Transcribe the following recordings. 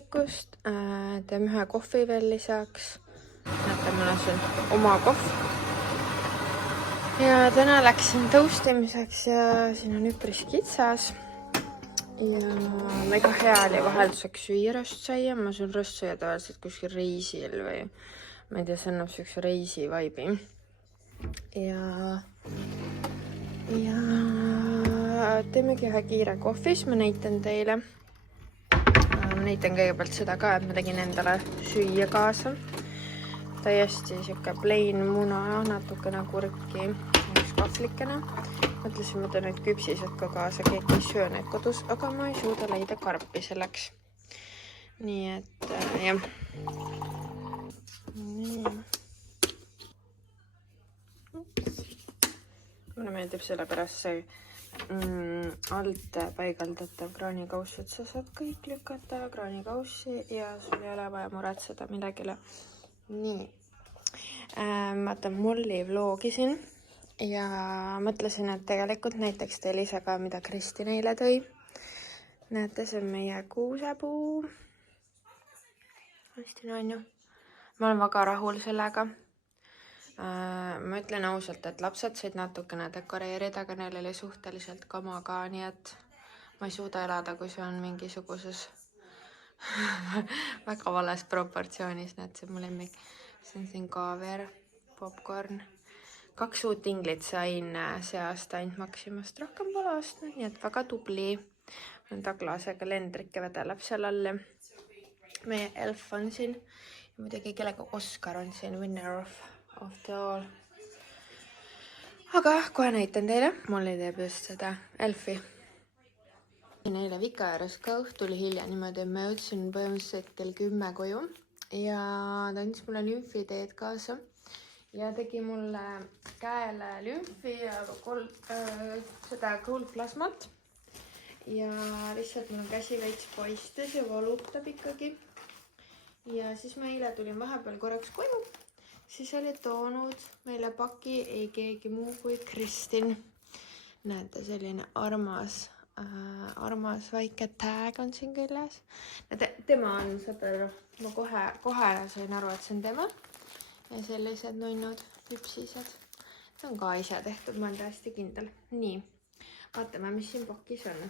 hommikust. Teeme ühe kohvi veel lisaks. Näete, mul on siin oma kohv. Ja täna läksin tõustimiseks ja siin on üpris kitsas. Ja mega hea oli vahelduseks süüa röstsaia. Ma söön röstsaia tavaliselt kuskil reisil või ma ei tea, see annab sellise reisi vaibi. Ja teemegi ühe kiire kohvi, siis ma näitan teile. Ma näitan kõigepealt seda ka, et ma tegin endale süüa kaasa. Täiesti siuke plain muna, natukene kurki, üks kahvlikene. Mõtlesin, ma teen nüüd küpsised ka kaasa, keegi ei söö need kodus, aga ma ei suuda leida karpi selleks. Nii et jah. Mulle meeldib selle pärast see alt paigaldatav kraanikauss, et sa saad kõik lükata kraanikaussi ja sul ei ole vaja muretseda millegile. Nii. Vaatan Molli vlogisin ja mõtlesin, et tegelikult näiteks teil ise ka, mida Kristi neile tõi. Näete, see on meie kuusepuu. Hästi on ju. Ma olen väga rahul sellega. Ma ütlen ausalt, et lapsed said natukene dekoreerida, aga neil oli suhteliselt kama ka, nii et ma ei suuda elada, kui see on mingisuguses väga vales proportsioonis. Näed, see on mu lemmik. See on siin kaaver, popcorn. 2 uut inglit sain see aasta ainult Maximast, rohkem pole ostnud, nii et väga tubli. Taglase kalendrike vedeleb seal all. Meie Elf on siin ja muidugi kellega Oscar on siin, winner of the all. Aga kohe näitan teile. Molli teeb just seda Elfi. Neile Vika ääres ka õhtuli hilja niimoodi, ma jõudsin põhimõtteliselt kell 10 koju ja ta andis mulle lümfiteed kaasa ja tegi mulle käele lümfi ja seda cold plasmat ja lihtsalt mul käsi veits paistes ja valutab ikkagi. Ja siis ma eile tulin vahepeal korraks koju. Siis oli toonud meile paki ei keegi muu kui Kristin. Näete, selline armas väike tag on siin küljes. Tema on sõber. Ma kohe sain aru, et see on tema. Ja sellised nunnud lüpsised. See on ka ise tehtud, ma olen täiesti kindel. Nii, vaatame, mis siin pakis on.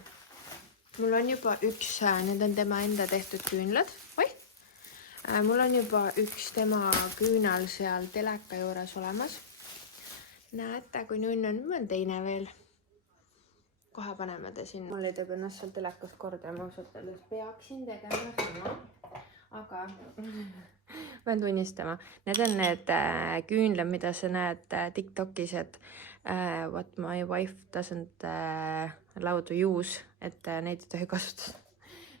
Mul on juba need on tema enda tehtud küünlad. Mul on juba üks tema küünal seal teleka juures olemas. Näete, kui nunn on, mul on teine veel. Kohe paneme ta siin. Mul ei teeb ennast seal telekas korda ja ma ausalt öeldes peaksin tegema sama. Aga pean tunnistama. Need on need küünlad, mida sa näed TikTokis, et what my wife doesn't allow to use, et neid ei tohi kasutada.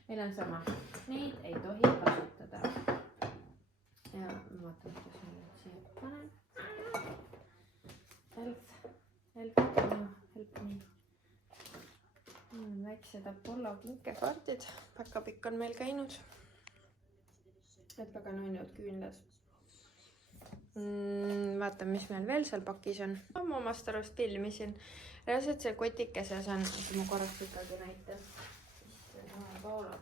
Meil on sama. Neid ei tohi kasutada. Ja ma vaatan, kuidas ma nüüd siia panen. Help nii. Väiksed Apollo kinkekaardid. Päkapikk on meil käinud. Et väga nunnud küünlas. Vaatan, mis meil veel seal pakis on. Ma omast arust filmisin. Reaalselt see kotikeses on, et ma korraks ikkagi näitan. Paula.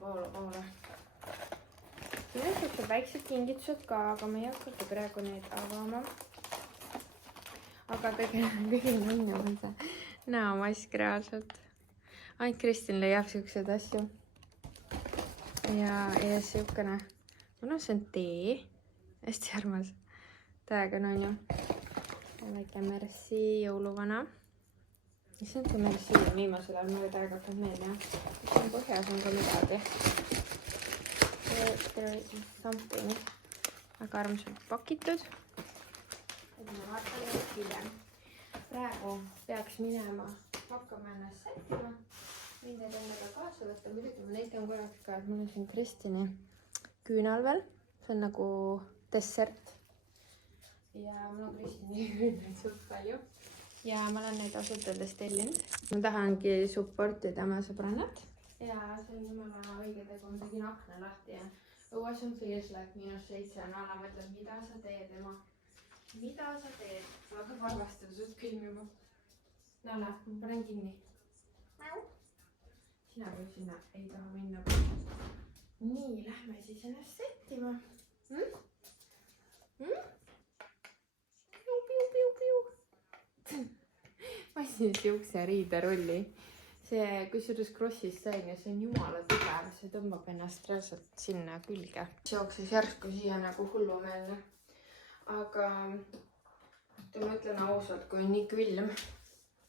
Siin on sellised väiksed kingitused ka, aga ma ei hakka praegu neid avama. Aga kõige nunnem on see näomask reaalselt. Ainult Kristin leiab siuksed asju. Ja siukene, see on tee. Hästi armas. Täiega on ju. Väike merci jõuluvana. Issand, see merci on viimasel ajal mulle täiega hakkab meelde. Siin põhjas on ka midagi. There is something. Väga armsalt pakitud. Et ma vaatan nüüd hiljem. Praegu peaks minema hakkama ennast sättima. Võin teid endaga kaasa võtta. Muidugi ma näitan korraks ka, et mul on siin Kristini küünal veel. See on nagu dessert. Ja mul on Kristini küünal suht palju. Ja ma olen neid ausalt öeldes tellinud. Ma tahangi supportida oma sõbrannat. Ja see on jumala õige tegu, ma tegin akna lahti ja õuasum feels like -7 on ala, mõtled, mida sa teed, ema? Mida sa teed? Ma hakkab arvestada sust külm juba. No läht, ma panen kinni. Sina küll sinna ei taha minna. nii, lähme siis ennast settima. Ma ostsin siukse riiderulli. See, kusjuures Krossist sain ja see on jumala tugev, see tõmbab ennast reaalselt sinna külge. Jooksis järsku siia nagu hullumeelne. Aga ma ütlen ausalt, kui on nii külm,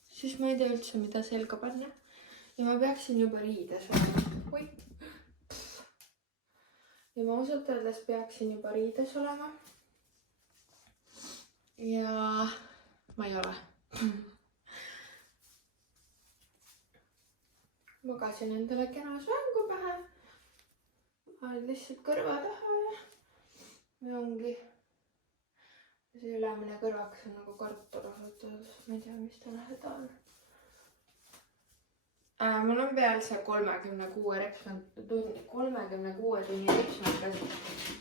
siis ma ei tea üldse, mida selga panna. Ja ma peaksin juba riides olema. Ja ma ausalt öeldes peaksin juba riides olema. Ja ma ei ole. Magasin endale kena sängu pähe. Olen lihtsalt kõrva taha ja ongi. See ülemine kõrvaks on nagu kartul osutades. Ma ei tea, mis ta seda on. Mul on peal see 36 tunni ripsmekas.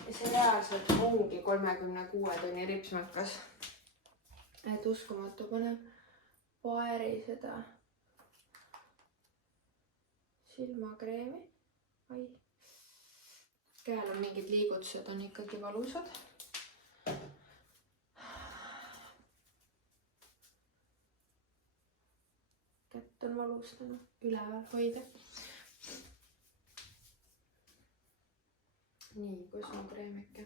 Ja see reaalselt ongi 36 tunni ripsmekas. Et uskumatu, panen paeri seda silmakreemi. Ai. Käel on mingid liigutused, on ikkagi valusad. Kätt on valus täna üleval hoida. Nii, kus on kreemike?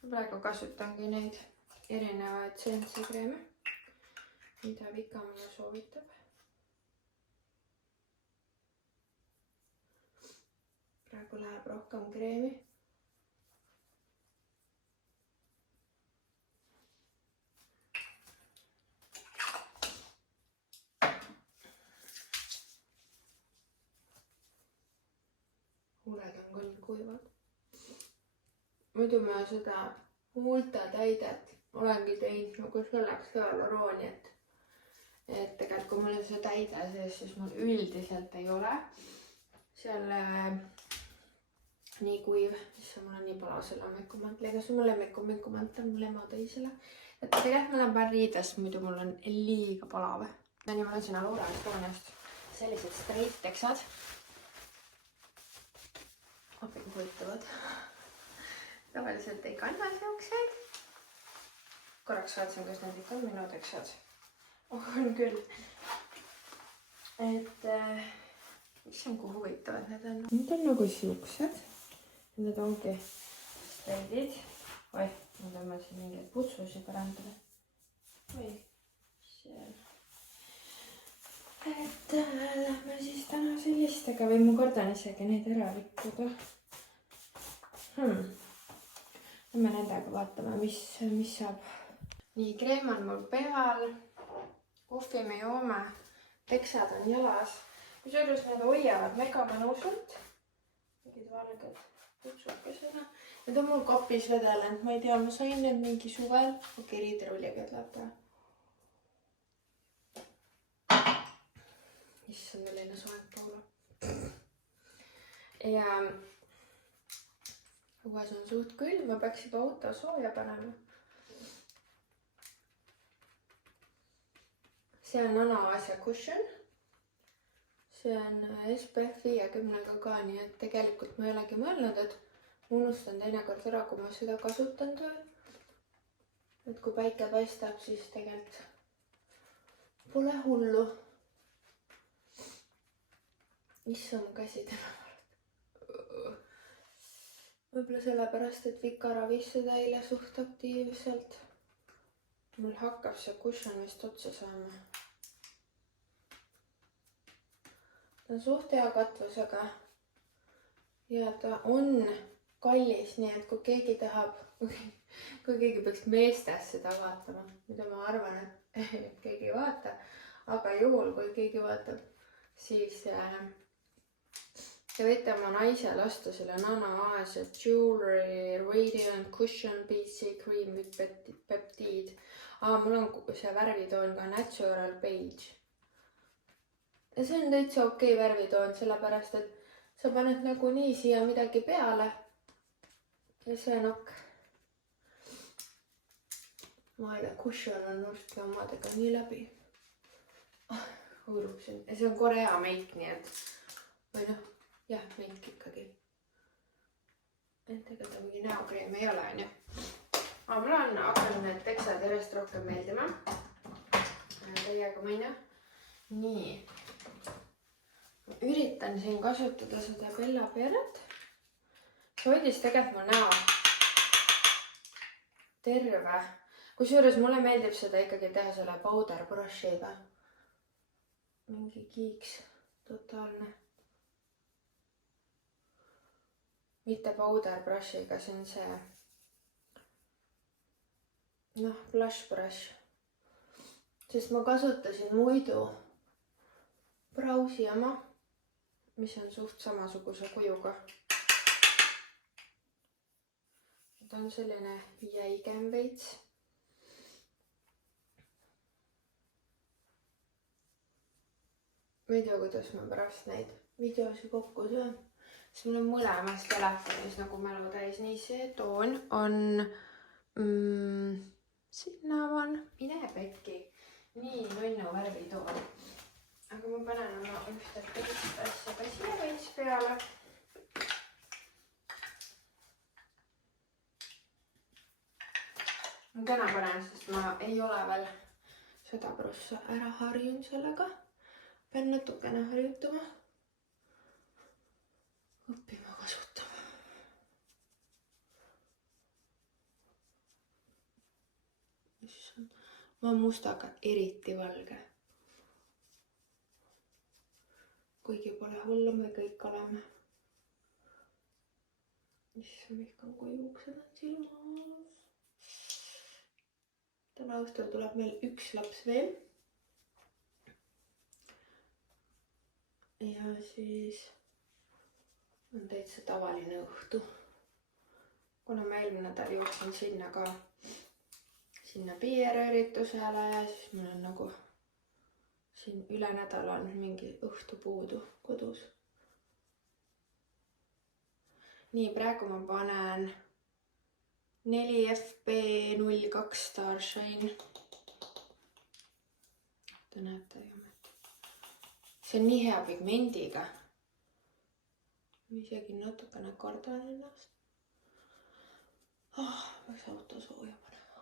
Ma praegu kasutangi neid erinevaid sensekreeme, mida Vika mulle soovitab. Praegu läheb rohkem kreemi. Huuled on küll kuivad. Muidu ma seda huulte täidet olengi teinud nagu selleks hüalorooniat. Et tegelikult kui mul on see täide sees, siis mul üldiselt ei ole seal nii kuiv, siis mul on nii palav selle hommikumantlega. See on mu lemmikumantel, mul ema tõi selle. Et tegelikult ma olen paar riidest, muidu mul on liiga palav. Ja nii mul on sinna Laura Estoniast sellised straight-teksad. Appi huvitavad. Tavaliselt ei kanna siukseid. Korraks vaatsin, kas need ikka on minu teksad. On küll. Et mis on kui huvitavad need on? Need on nagu siuksed. Need ongi straight'id. Oi, ma tõmbasin mingeid putsusi parandada. Oi, seal. Et lähme siis täna sellistega või ma kordan isegi neid ära rikkuda. Lähme nendega vaatame, mis saab. Nii, kreem on mul peal. Kohvi me joome. Teksad on jalas. Kusjuures need hoiavad mega mõnusalt. Mingid valged putsukesena. Need on mul kapis vedelenud. Ma ei tea, ma sain need mingi suvel. Okei, riiderulliga läheb ka. Issand, milline soeng Paula. Ja õues on suht külm, ma peaks juba auto sooja panema. See on Anastasia Cushion. See on SPF 50 ka, nii et tegelikult ma ei olegi mõelnud, et unustan teinekord ära, kui ma seda kasutan tööl. Et kui päike paistab, siis tegelikult pole hullu. Issand, mu käsi täna. Võib-olla sellepärast, et Vika ravis seda eile suht aktiivselt. Mul hakkab see cushion vist otsa saama. Ta on suht hea katvusega. Ja ta on kallis, nii et kui keegi tahab, kui keegi peaks meestes seda vaatama, mida ma arvan, et keegi ei vaata, aga juhul, kui keegi vaatab, siis te võite oma naise lasta selle Anastasia Jewelry Radiant Cushion BC Cream with Peptide. Mul on see värvitoon ka Natural Beige. Ja see on täitsa okei värvitoon, sellepärast, et sa paned nagu nii siia midagi peale. Ja see nokk. Ma ei tea, cushion on nurski omadega nii läbi. Hõõruksin. Ja see on Korea meik, nii et või noh. Jah, meik ikkagi. et ega ta mingi näokreem ei ole, onju. Aga mul on hakanud need teksad järjest rohkem meeldima. Teiega mõina. Nii. Üritan siin kasutada seda Bella Perret. See hoidis tegelikult mu näo terve. Kusjuures mulle meeldib seda ikkagi teha selle powder brushiga. Mingi kiiks totaalne. Mitte powder brushiga, see on see blush brush. Sest ma kasutasin muidu Browsi oma, mis on suht samasuguse kujuga. Ta on selline jäigem veits. Ma ei tea, kuidas ma pärast neid videosi kokku söön. Siis mul on mõlemas telefonis nagu mälu täis. Nii, see toon on Cinnamon. Mine pekki. Nii nunnu värvitoon. Aga ma panen oma ühte teist asja ka siia veits peale. Ma täna panen, sest ma ei ole veel 100% ära harjunud sellega. Pean natukene harjutama. Õppima kasutama. Ma olen mustaga eriti valge. Kuigi pole hullu, me kõik oleme. Issand, vihkan kuivukesed on silmas. Täna õhtul tuleb meil üks laps veel. Ja siis on täitsa tavaline õhtu. Kuna ma eelmine nädal jooksin sinna PR-üritusele ja siis mul on nagu siin üle nädala on mingi õhtu puudu kodus. Nii, praegu ma panen 4FB02 Starshine. Te näete ju. See on nii hea pigmendiga. Isegi natukene kardan ennast. Võiks auto sooja panema.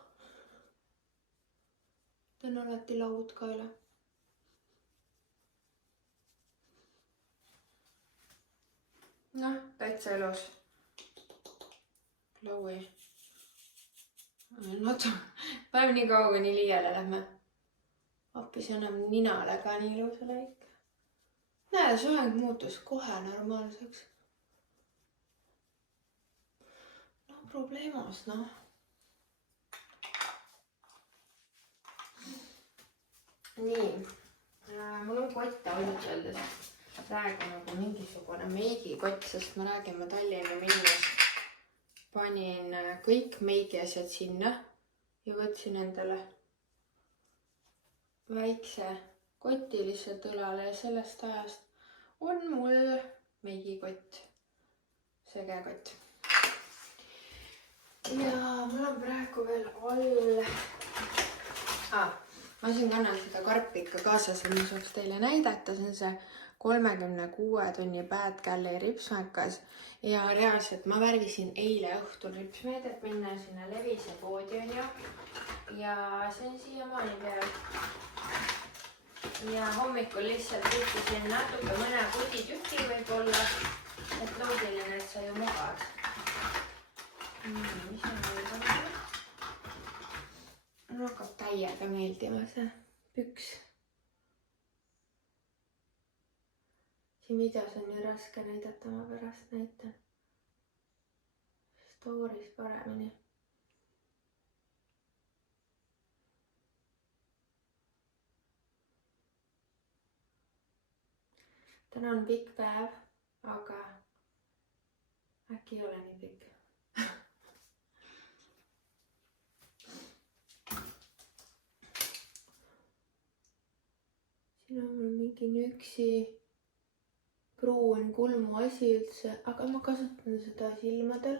Ta on alati laud ka üle. Täitsa elus. Laui. Päev nii kaua, kui nii liiale lähme. Appi see annab ninale ka nii ilusa läik. Näe, soeng muutus kohe normaalseks. Probleemos, Nii. Mul on kott ainult öeldes. Praegu nagu mingisugune meigikott, sest me räägime Tallinna minnes. Panin kõik meigiasjad sinna ja võtsin endale väikse koti lihtsalt õlale ja sellest ajast on mul meigikott, segekott. Ja mul on praegu veel all... Ma siin kannan seda karpi ikka kaasas, et ma saaks teile näidata. See on see 36 tunni Bad Gally ripsmekas ja reaalselt ma värvisin eile õhtul ripsmeed, et minna sinna Levise poodi on ju. Ja see on siiamaani peal. Ja hommikul lihtsalt võttisin natuke mõne puditüki võib-olla, et loogiline, et sa ju magad. Mis on veel pannud? Mul hakkab täiega meeldima see püks. Siin videos on nii raske näidata, ma pärast näitan. Stories paremini. Täna on pikk päev, aga äkki ei ole nii pikk. Siin on mul mingi nüksi pruun kulmu asi üldse, aga ma kasutan seda silmadel.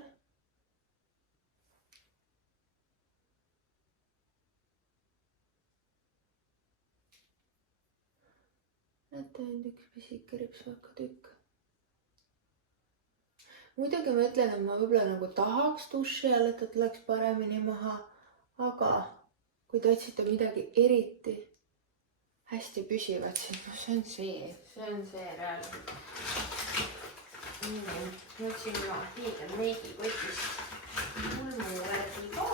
Näete, ainult üks pisike ripsmaka tükk. muidugi ma ütlen, et ma võib-olla nagu tahaks duši all, et ta tuleks paremini maha, aga kui te otsite midagi eriti hästi püsivat, siis see on see reaalselt. Nii, nüüd siin ma liidan meigikotist ulmuvärgi ka.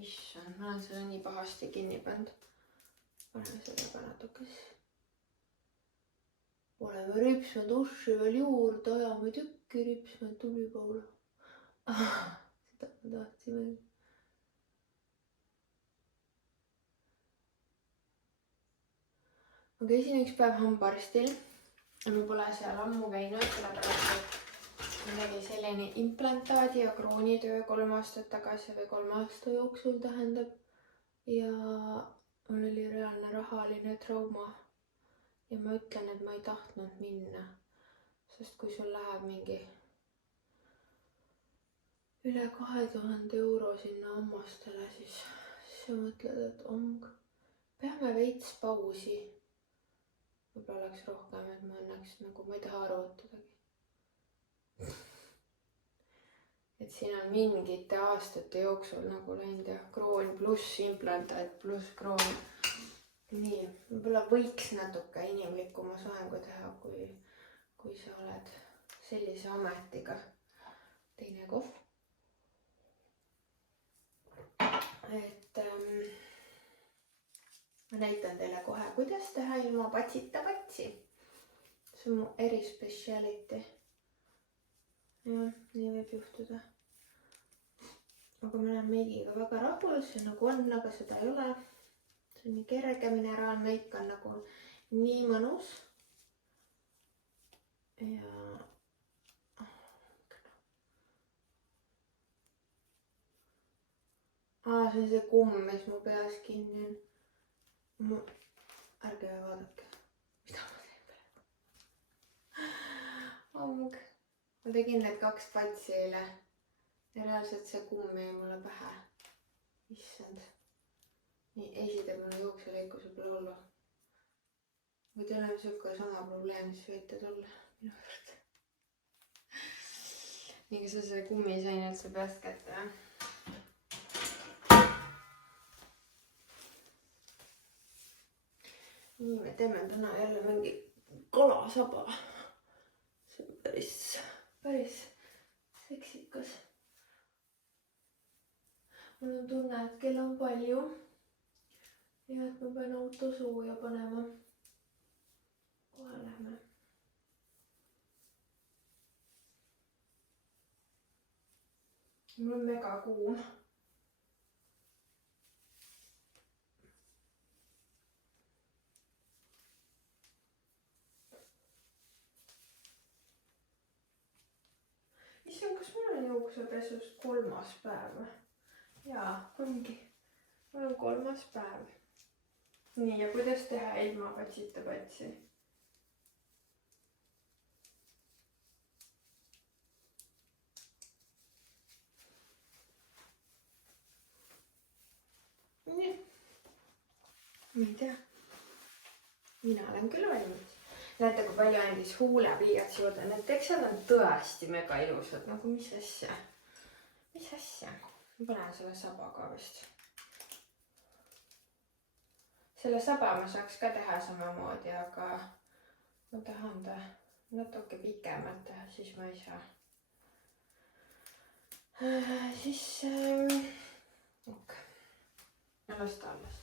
Issand, ma olen seda nii pahasti kinni pannud. Paneme seda ka natukes. Oleme ripsme duši veel juurde, ajame tükki ripsme tulipaula. Seda ma tahtsime. Ma käisin üks päev hambarstil ja ma pole seal ammu käinud, sellepärast et ma tegin selline implantaadi ja kroonitöö 3 aastat tagasi või 3 aasta jooksul tähendab. Ja mul oli reaalne rahaline trauma. Ja ma ütlen, et ma ei tahtnud minna, sest kui sul läheb mingi üle 2000 euro sinna hammastele, siis sa mõtled, et peame veits pausi. Võib-olla oleks rohkem, et ma õnneks nagu ma ei taha arvutadagi. Et siin on mingite aastate jooksul nagu läinud ja kroon pluss implantaat pluss kroon. Nii, võib-olla võiks natuke inimlikuma soengu teha, kui sa oled sellise ametiga. Teine kohv. Et ma näitan teile kohe, kuidas teha ilma patsita patsi. See on mu erispeciality. Ja, nii võib juhtuda. Aga ma olen meigiga väga rahul, see nagu on, aga seda ei ole. See on nii kerge, mineraalmeik on nagu nii mõnus. Ja see on see kumm, mis mu peas kinni on. Ärge vaadake, mida ma teen praegu. Ma tegin need 2 patsi eile ja reaalselt see kumm jäi mulle pähe. Issand. Nii, eside mulle jookselõikuse pole olla. Kui teil on siuke sama probleem, siis võite tulla minu juurde. Nii, kas see kummi sain üldse peast kätte, jah? Nii, me teeme täna jälle mingi kalasaba. See on päris seksikas. Mul on tunne, et kell on palju. Ja et ma pean auto sooja panema. Kohe lähme. Mul on mega kuum. Issand, kas mul on juuksepesust 3. päev? Jaa, ongi. Mul on 3. päev. Nii, ja kuidas teha ilma patsita patsi? Nii. Ma ei tea. Mina olen küll valmis. Näete, kui palju andis huulepliiats juurde. Need teksad on tõesti mega ilusad. Nagu mis asja? Mis asja? Ma panen selle saba ka vist. Selle saba ma saaks ka teha samamoodi, aga ma tahan ta natuke pikemalt teha, siis ma ei saa. Siis las ta alles.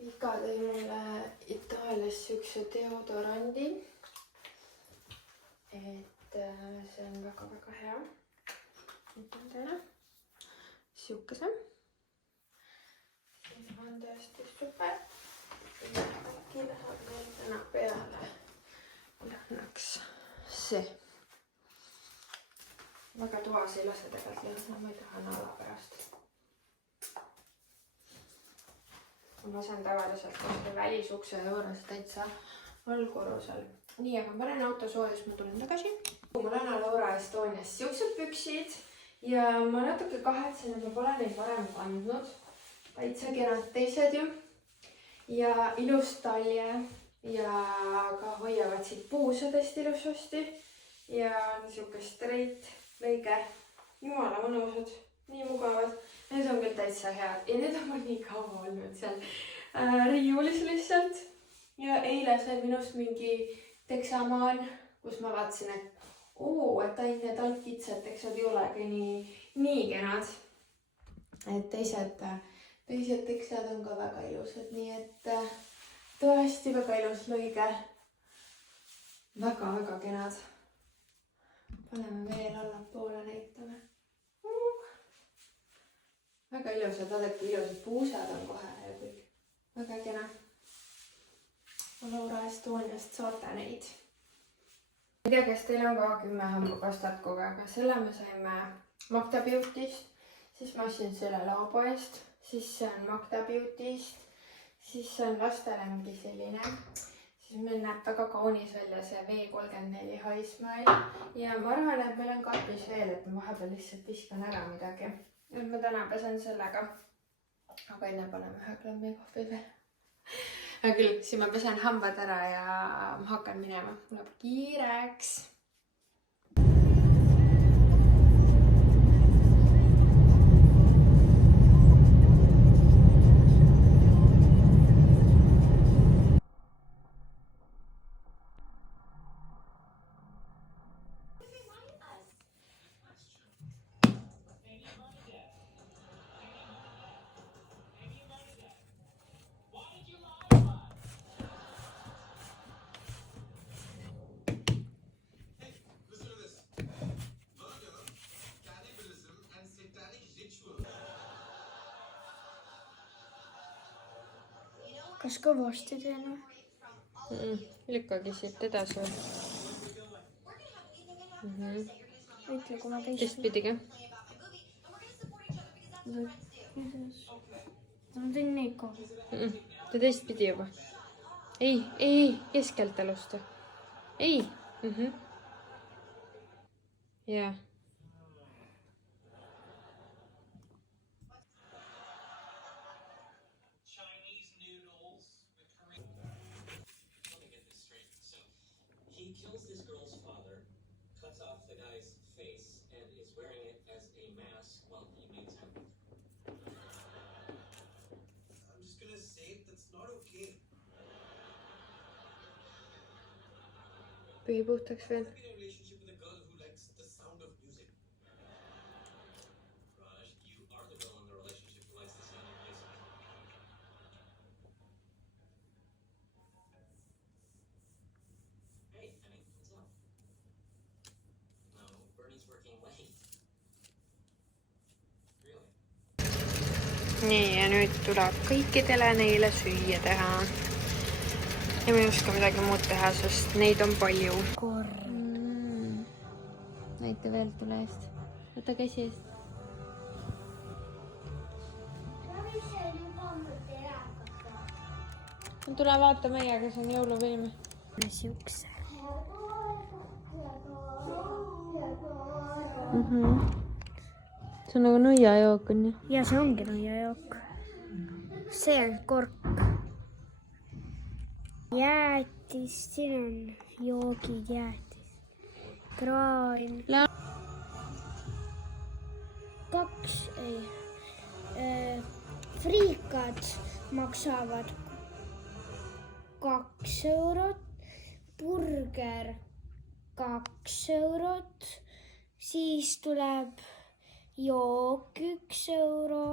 Ika tõi mulle Itaalias siukse deodorandi. Et see on väga-väga hea. Ütlen teile. Siukese. Siin on tõesti super. Äkki läheb meil täna peale. Lähnaks see. Väga toas ei lase tegelikult lõhna, ma ei taha naala pärast. Ma saan tavaliselt kohe välisukse juures täitsa allkorrusel. Nii, aga ma panen auto soojus, ma tulen tagasi. Mul on Laura Estonias siuksed püksid ja ma natuke kahetsen, et ma pole neid varem kandnud. Täitsa kenad teised ju. Ja ilus talje ja ka hoiavad siit puusadest ilusasti. Ja niisugune straight lõige. Jumala mõnusad, nii mugavad. Need on küll täitsa head ja need on mul nii kaua olnud seal riiulis lihtsalt. Ja eile sai minust mingi teksamaan, kus ma vaatasin, et et ainult need altkitsad teksad ei olegi nii kenad. Et teised teksad on ka väga ilusad, nii et tõesti väga ilus lõige. Väga kenad. Paneme veel allapoole näitame. Väga ilusad, vaadake ilusad puusad on kohe ja kõik. Väga kena. Laura Estoniast saate neid. Ma ei tea, kas teil on ka 10 hambapastat kogu aeg, selle me saime Magda Beauty'st, siis ma ostsin selle Laopoest, siis see on Magda Beauty'st, siis see on lastele mingi selline, siis meil näeb väga kaunis välja see V34 High Smile ja ma arvan, et meil on kapis veel, et ma vahepeal lihtsalt viskan ära midagi. Nüüd ma täna pesen sellega, aga enne paneme ühe klammi kohvi veel. Aga küll, siis ma pesen hambad ära ja hakkan minema. Mul läheb kiireks. Kas kõvasti teen või? Lükkagi siit edasi. Ütle, kui ma Teistpidigi. Ma teen neid ka. Ta teistpidi juba. Ei, keskelt alusta. Ei. Jaa. Kills this girl's father, cuts off the guy's face, and is wearing it as a mask while he makes him. I'm just gonna say that's not okay. Pühi puhtaks veel. I'm in a relationship with a girl who likes the sound of music. Raj, you are the girl in the relationship who likes the sound of music. Hey, honey, what's up? No, Bernie's working late. Really? Nii, ja nüüd tuleb kõikidele neile süüa teha. Ja ma ei oska midagi muud teha, sest neid on palju. Näite veel tule eest. Võta käsi eest. Tule vaata meiega, see on jõulufilm. Siukse. See on nagu nõiajook on ju. Ja see ongi nõiajook. See on kork. Jäätis, siin on joogid, jäätis. Kraan. Friikad maksavad 2 eurot, burger 2 eurot, siis tuleb jook 1 euro,